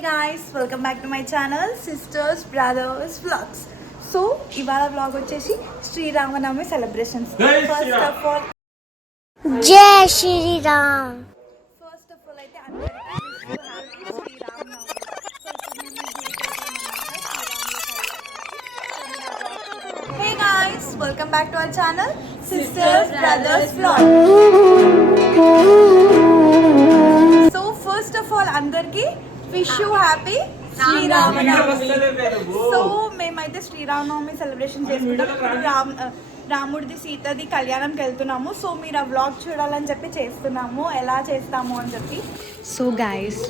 guys, welcome back to my channel Sisters Brothers Vlogs. So ఇవాళ vlog వచ్చేసి Sri Rama Navami celebrations. First of all జై Sri Ram. First of all అయితే అందరికీ happy Sri Rama Navami. Hey guys, welcome back to our channel Sisters Brothers Vlogs. So first of all అందరికీ wish you happy Sri Rama Navami. So మేమైతే Sri Rama Navami celebration చేసుకుంటాం. రాముడిది సీతది కళ్యాణంకి వెళ్తున్నాము. So మీరు ఆ వ్లాగ్ చూడాలని చెప్పి చేస్తున్నాము, ఎలా చేస్తాము అని చెప్పి. సో గైస్,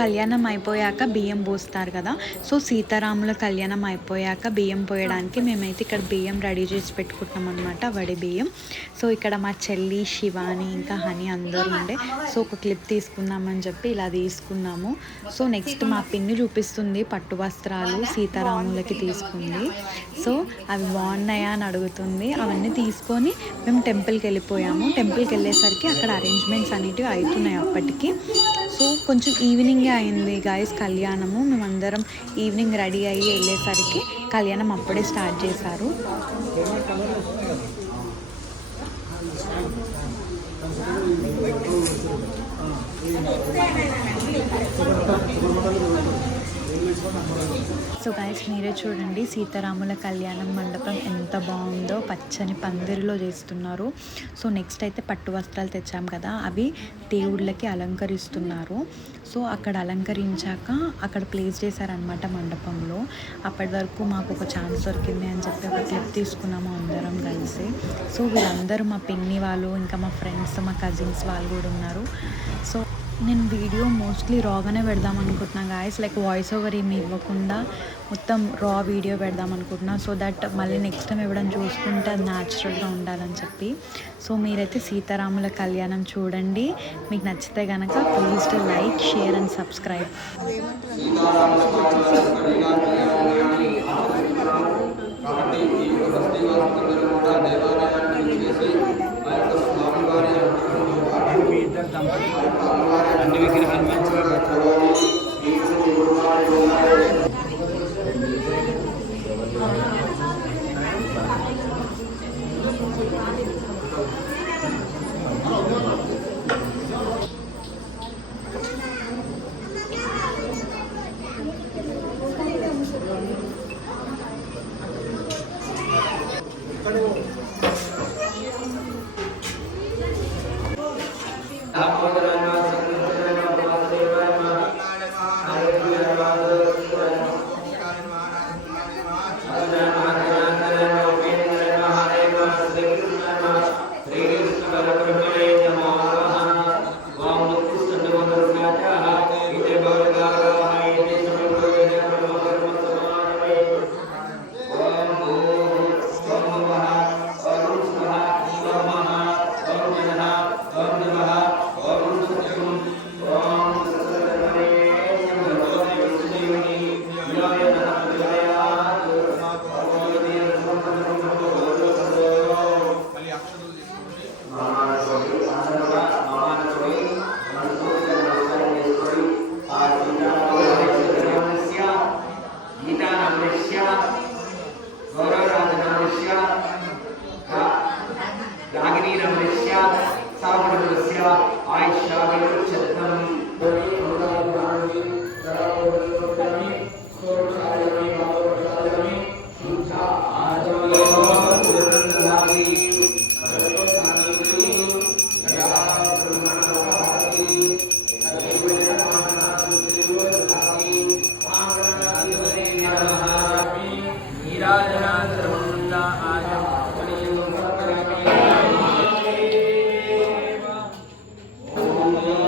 కళ్యాణం అయిపోయాక బియ్యం పోస్తారు కదా. సో సీతారాముల కళ్యాణం అయిపోయాక బియ్యం పోయడానికి మేమైతే ఇక్కడ బియ్యం రెడీ చేసి పెట్టుకుంటున్నాం అనమాట, వడి బియ్యం. సో ఇక్కడ మా చెల్లి, శివాని, ఇంకా హనీ అందరూ ఉండే. సో ఒక క్లిప్ తీసుకుందామని చెప్పి ఇలా తీసుకున్నాము. సో నెక్స్ట్ మా పిన్ని చూపిస్తుంది పట్టు వస్త్రాలు సీతారాములకి తీసుకుంది. సో అవి బాగున్నాయా అని అడుగుతుంది. అవన్నీ తీసుకొని మేము టెంపుల్కి వెళ్ళిపోయాము. టెంపుల్కి వెళ్ళేసరికి అక్కడ అరేంజ్మెంట్స్ అనేటివి అవుతున్నాయి అప్పటికి. సో కొంచెం ఈవినింగే అయింది గాయస్ కళ్యాణము. మేమందరం ఈవినింగ్ రెడీ అయ్యి వెళ్ళేసరికి కళ్యాణం అప్పుడే స్టార్ట్ చేశారు. సో గైస్, మీరే చూడండి సీతారాముల కళ్యాణం మండపం ఎంత బాగుందో, పచ్చని పందిరిలో చేస్తున్నారు. సో నెక్స్ట్ అయితే పట్టు వస్త్రాలు తెచ్చాం కదా, అవి దేవుళ్ళకి అలంకరిస్తున్నారు. సో అక్కడ అలంకరించాక అక్కడ ప్లేస్ చేశారనమాట మండపంలో. అప్పటి వరకు మాకు ఒక ఛాన్స్ దొరికింది అని చెప్పి ఒక క్లిప్ తీసుకున్నాము అందరం కలిసి. సో వీళ్ళందరూ మా పిన్ని వాళ్ళు, ఇంకా మా ఫ్రెండ్స్, మా కజిన్స్ వాళ్ళు కూడా ఉన్నారు. సో నేను వీడియో మోస్ట్లీ రాగానే పెడదాం అనుకుంటున్నాను గాయస్, లైక్ వాయిస్ ఓవర్ ఏమి ఇవ్వకుండా మొత్తం రా వీడియో పెడదాం అనుకుంటున్నా. సో దట్ మళ్ళీ నెక్స్ట్ టైం ఇవ్వడం చూసుకుంటే అది న్యాచురల్గా ఉండాలని చెప్పి. సో మీరైతే సీతారాముల కళ్యాణం చూడండి. మీకు నచ్చితే కనుక please to like, share and subscribe. అన్ని విగ్రహాలు మంచిగా పెట్టారు.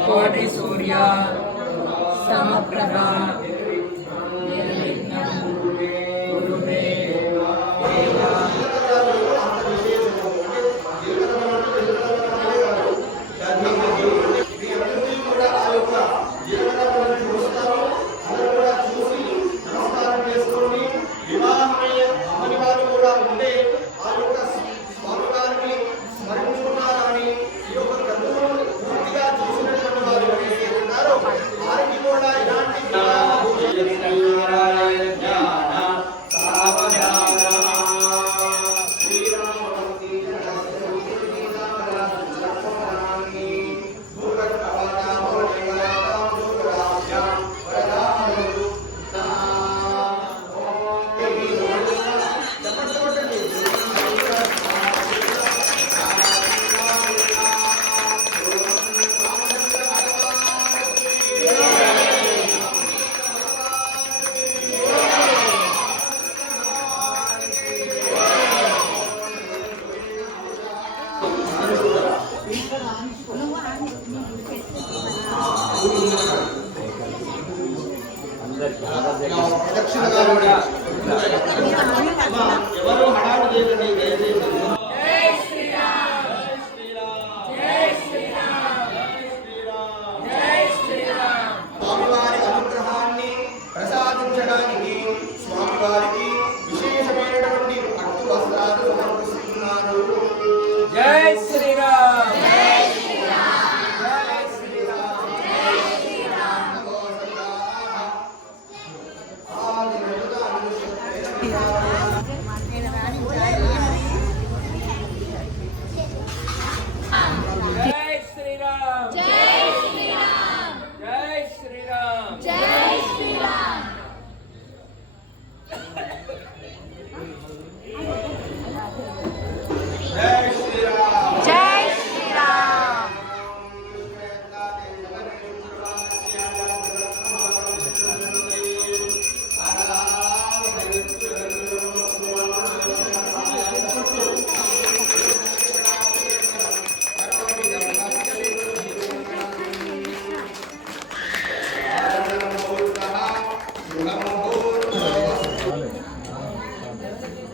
కోటి సూర్య సమప్రభ కూడా ఇలాంటి స్వామివారి అనుగ్రహాన్ని ప్రసాదించడానికి స్వామివారికి విశేషమైనటువంటి పట్టు వస్త్రాలు సమర్పిస్తున్నారు. జై శ్రీరామ్.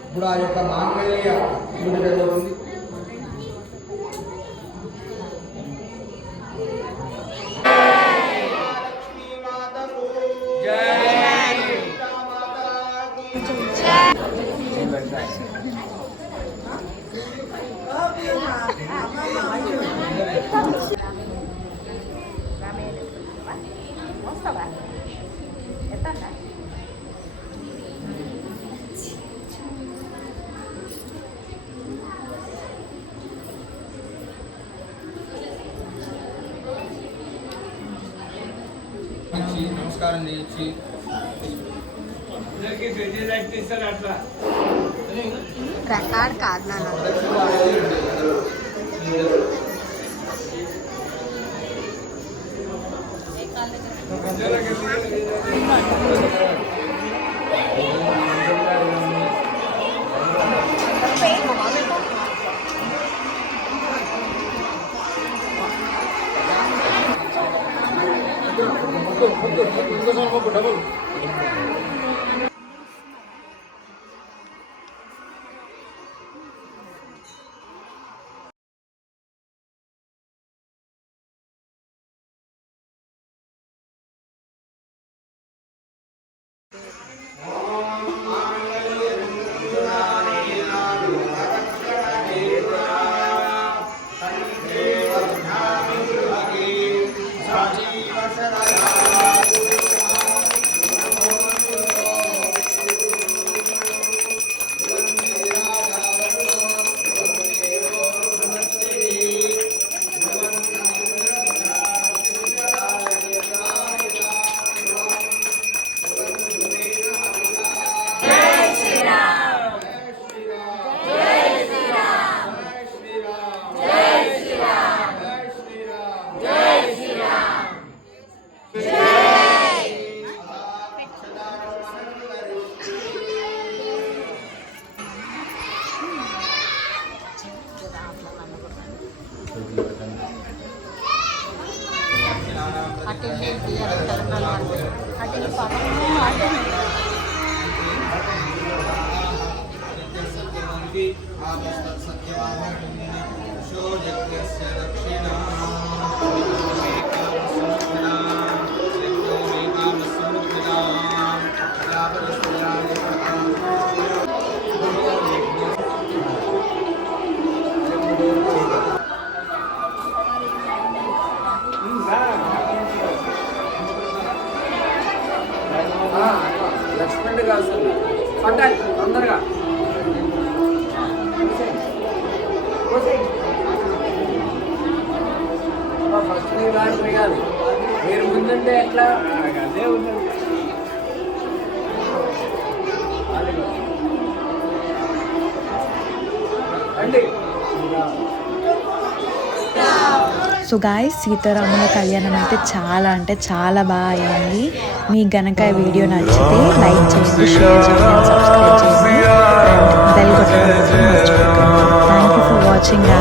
ఇప్పుడు ఆ యొక్క మాంగళ్య పూజ జరుగుతుంది. నమస్కారం చేయించి అట్లా రికార్డ్ కాదు నాన్న. డబుల్ లక్ష్మణుడు కాదు పట్టాలి తొందరగా ఫస్ట్ మీరు కానీ పోయాలి మీరు ముందుంటే ఎట్లా అదే ఉన్నది అండి. సో గాయస్ సీతారాముల కళ్యాణం అయితే చాలా అంటే చాలా బాగా అయింది. మీకు గనక ఈ వీడియో నచ్చితే లైక్ చేయండి, షేర్ చేయండి, సబ్స్క్రైబ్ చేయండి, బెల్ కొట్టడం మర్చిపోకండి. Thank you for watching.